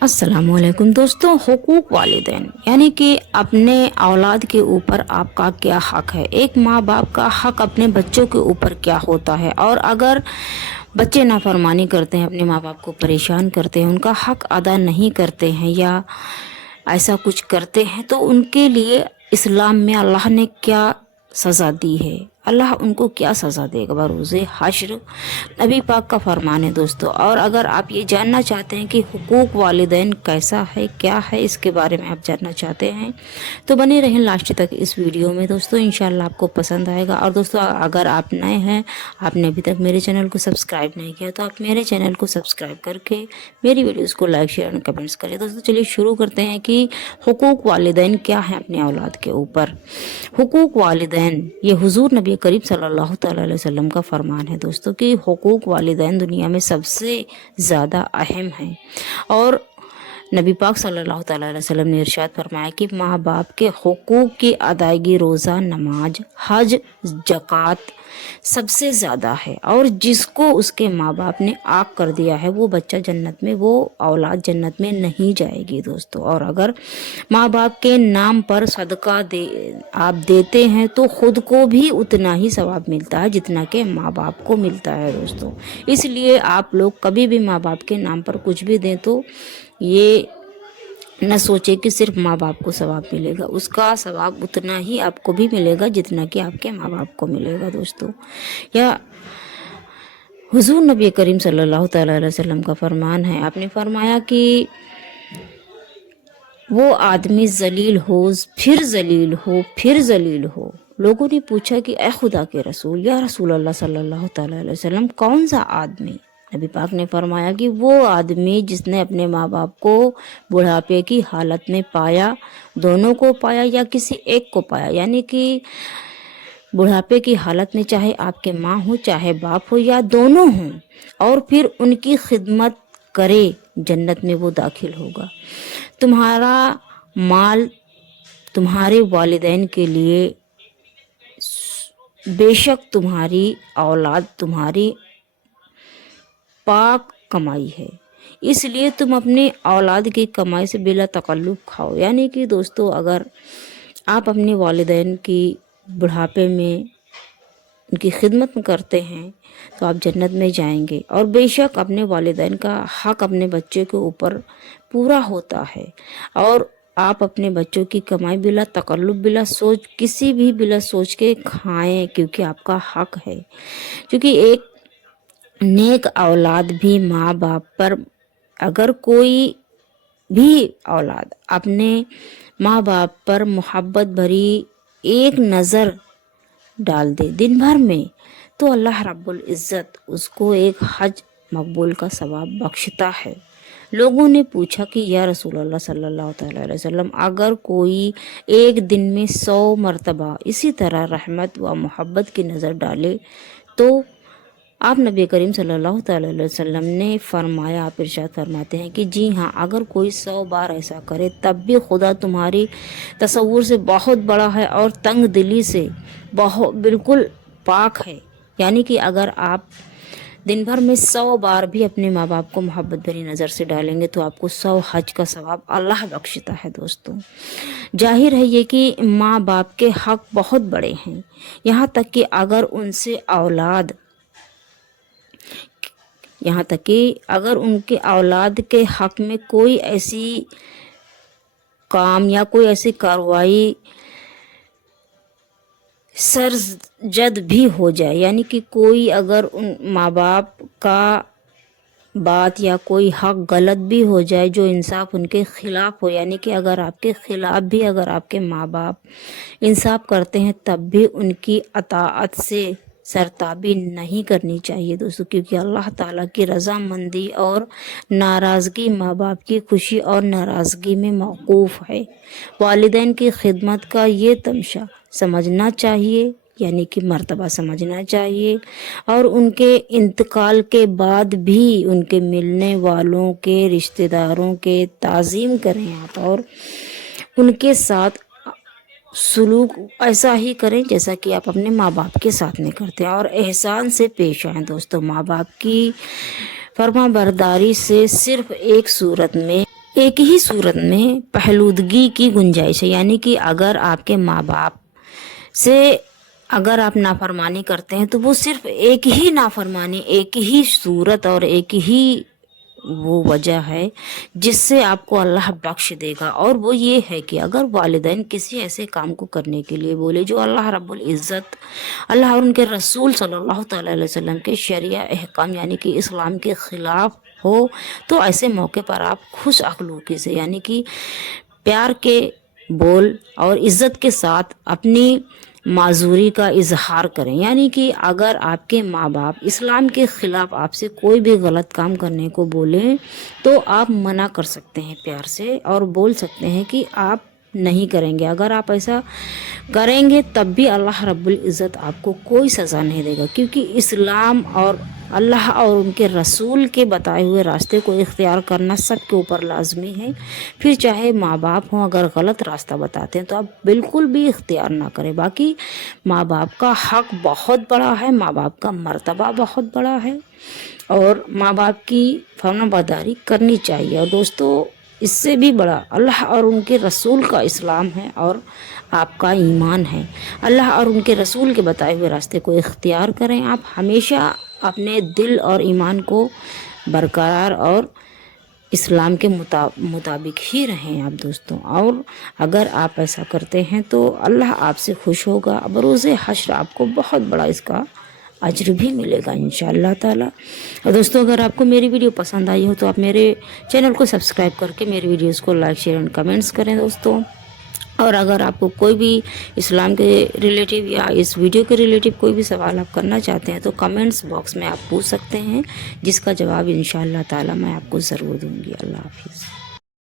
अस्सलामुअलैकुम दोस्तों, हुकूक वालिदैन यानी कि अपने औलाद के ऊपर आपका क्या हक है। एक माँ बाप का हक अपने बच्चों के ऊपर क्या होता है, और अगर बच्चे नाफरमानी करते हैं, अपने माँ बाप को परेशान करते हैं, उनका हक अदा नहीं करते हैं या ऐसा कुछ करते हैं, तो उनके लिए इस्लाम में अल्लाह ने क्या सज़ा दी है, अल्लाह उनको क्या सज़ा देगा बरोज़े हश्र। नबी पाक का फरमान है दोस्तों। और अगर आप ये जानना चाहते हैं कि हुकूक वालिदैन कैसा है, क्या है, इसके बारे में आप जानना चाहते हैं तो बने रहें लास्ट तक इस वीडियो में दोस्तों, इंशाल्लाह आपको पसंद आएगा। और दोस्तों, अगर आप नए हैं, आपने अभी तक मेरे चैनल को सब्सक्राइब नहीं किया, तो आप मेरे चैनल को सब्सक्राइब करके मेरी वीडियोज़ को लाइक शेयर और कमेंट्स करें। दोस्तों चलिए शुरू करते हैं कि हुकूक वालिदैन क्या है अपने औलाद के ऊपर। हुकूक वालिदैन ये हुजूर नबी करीम सल्लल्लाहु अलैहि वसल्लम का फरमान है दोस्तों कि हुकूक वालिदैन दुनिया में सबसे ज़्यादा अहम है। और नबी पाक सल्लल्लाहु अलैहि वसल्लम ने इरशाद फरमाया कि माँ बाप के हुकूक की अदायगी रोज़ा, नमाज, हज, ज़कात सबसे ज़्यादा है। और जिसको उसके माँ बाप ने आग कर दिया है, वो बच्चा जन्नत में, वो औलाद जन्नत में नहीं जाएगी दोस्तों। और अगर माँ बाप के नाम पर सदका आप देते हैं तो खुद को भी उतना ही सवाब मिलता है जितना कि माँ बाप को मिलता है दोस्तों। इसलिए आप लोग कभी भी माँ बाप के नाम पर कुछ भी दें तो ये न सोचे कि सिर्फ माँ बाप को सवाब मिलेगा, उसका सवाब उतना ही आपको भी मिलेगा जितना कि आपके माँ बाप को मिलेगा दोस्तों। या हुजूर नबी करीम सल्लल्लाहु अलैहि वसल्लम का फरमान है, आपने फरमाया कि वो आदमी जलील हो, फिर जलील हो, फिर जलील हो। लोगों ने पूछा कि ए खुदा के रसूल, या रसूल अल्लाह सल्लल्लाहु अलैहि वसल्लम, कौन सा आदमी? नबी पाक ने फरमाया कि वो आदमी जिसने अपने माँ बाप को बुढ़ापे की हालत में पाया, दोनों को पाया या किसी एक को पाया, यानी कि बुढ़ापे की हालत में चाहे आपके माँ हो, चाहे बाप हो, या दोनों हों, और फिर उनकी खिदमत करे, जन्नत में वो दाखिल होगा। तुम्हारा माल तुम्हारे वालिदैन के लिए, बेशक तुम्हारी औलाद तुम्हारी पाक कमाई है, इसलिए तुम अपनी औलाद की कमाई से बिला तकल्लुफ खाओ। यानी कि दोस्तों, अगर आप अपने वालिदैन की बुढ़ापे में उनकी खिदमत करते हैं तो आप जन्नत में जाएंगे। और बेशक अपने वालिदैन का हक अपने बच्चे के ऊपर पूरा होता है, और आप अपने बच्चों की कमाई बिला तकल्लुफ, बिला सोच, किसी भी बिला सोच के खाएं, क्योंकि आपका हक है। क्योंकि एक नेक औलाद भी माँ बाप पर, अगर कोई भी औलाद अपने माँ बाप पर मोहब्बत भरी एक नज़र डाल दे दिन भर में, तो अल्लाह रब्बुल इज़्ज़त उसको एक हज मकबूल का सवाब बख्शता है। लोगों ने पूछा कि या रसूल अल्लाह सल्लल्लाहु अलैहि वसल्लम, अगर कोई एक दिन में 100 मरतबा इसी तरह रहमत व मोहब्बत की नज़र डाले, तो आप नबी करीम सल्लल्लाहु अलैहि वसल्लम ने फरमाया, आप इरशाद फरमाते हैं कि जी हाँ, अगर कोई 100 बार ऐसा करे तब भी खुदा तुम्हारी तसव्वुर से बहुत बड़ा है और तंग दिली से बहुत बिल्कुल पाक है। यानी कि अगर आप दिन भर में 100 बार भी अपने माँ बाप को मोहब्बत भरी नज़र से डालेंगे तो आपको 100 हज का सवाब अल्लाह बख्शता है दोस्तों। जाहिर है ये कि माँ बाप के हक बहुत बड़े हैं, यहाँ तक कि अगर उनके औलाद के हक में कोई ऐसी काम या कोई ऐसी कार्रवाई सरजद भी हो जाए, यानी कि कोई अगर उन माँ बाप का बात या कोई हक गलत भी हो जाए जो इंसाफ उनके खिलाफ हो, यानी कि अगर आपके खिलाफ भी अगर आपके माँ बाप इंसाफ करते हैं तब भी उनकी अताअत से सरताबी नहीं करनी चाहिए दोस्तों। क्योंकि अल्लाह ताला की रज़ामंदी और नाराज़गी माँ बाप की खुशी और नाराज़गी में मौकूफ़ है। वालिदैन की खिदमत का ये तमशा समझना चाहिए, यानी कि मर्तबा समझना चाहिए, और उनके इंतकाल के बाद भी उनके मिलने वालों के, रिश्तेदारों के ताज़ीम करें आप, और उनके साथ सलूक ऐसा ही करें जैसा कि आप अपने माँ बाप के साथ में करते हैं, और एहसान से पेश आएँ दोस्तों। माँ बाप की फर्मा बरदारी से सिर्फ एक सूरत में एक ही सूरत में पहलूदगी की गुंजाइश है, यानी कि अगर आपके माँ बाप से अगर आप नाफरमानी करते हैं तो वो सिर्फ एक ही नाफरमानी, एक ही सूरत और एक ही वो वजह है जिससे आपको अल्लाह बख्श देगा, और वो ये है कि अगर वालिदैन किसी ऐसे काम को करने के लिए बोले जो अल्लाह रब्बुल इज़्ज़त, अल्लाह और उनके रसूल सल्लल्लाहु तआला अलैहि वसल्लम के शरिया अहकाम यानी कि इस्लाम के ख़िलाफ़ हो, तो ऐसे मौके पर आप खुश अखलूक़ी से यानी कि प्यार के बोल और इज़्ज़त के साथ अपनी माजूरी का इजहार करें। यानी कि अगर आपके माँ बाप इस्लाम के ख़िलाफ़ आपसे कोई भी गलत काम करने को बोलें तो आप मना कर सकते हैं प्यार से, और बोल सकते हैं कि आप नहीं करेंगे। अगर आप ऐसा करेंगे तब भी अल्लाह रब्बुल इज़्ज़त आपको कोई सज़ा नहीं देगा, क्योंकि इस्लाम और अल्लाह और उनके रसूल के बताए हुए रास्ते को इख्तियार करना सबके ऊपर लाजमी है। फिर चाहे माँ बाप हों, अगर गलत रास्ता बताते हैं तो आप बिल्कुल भी इख्तियार ना करें। बाकी माँ बाप का हक़ बहुत बड़ा है, माँ बाप का मर्तबा बहुत बड़ा है, और माँ बाप की फरमाबरदारी करनी चाहिए। और दोस्तों, इससे भी बड़ा अल्लाह और उनके रसूल का इस्लाम है और आपका ईमान है। अल्लाह और उनके रसूल के बताए हुए रास्ते को इख्तियार करें। आप हमेशा अपने दिल और ईमान को बरकरार और इस्लाम के मुताबिक ही रहें आप दोस्तों। और अगर आप ऐसा करते हैं तो अल्लाह आपसे खुश होगा, बरोज़े हश्र आपको बहुत बड़ा इसका अज्र भी मिलेगा इंशाअल्लाह ताला। और दोस्तों, अगर आपको मेरी वीडियो पसंद आई हो तो आप मेरे चैनल को सब्सक्राइब करके मेरी वीडियोस को लाइक शेयर एंड कमेंट्स करें दोस्तों। और अगर आपको कोई भी इस्लाम के रिलेटिव या इस वीडियो के रिलेटिव कोई भी सवाल आप करना चाहते हैं तो कमेंट्स बॉक्स में आप पूछ सकते हैं, जिसका जवाब इंशाअल्लाह ताला मैं आपको ज़रूर दूँगी। अल्लाह हाफिज़।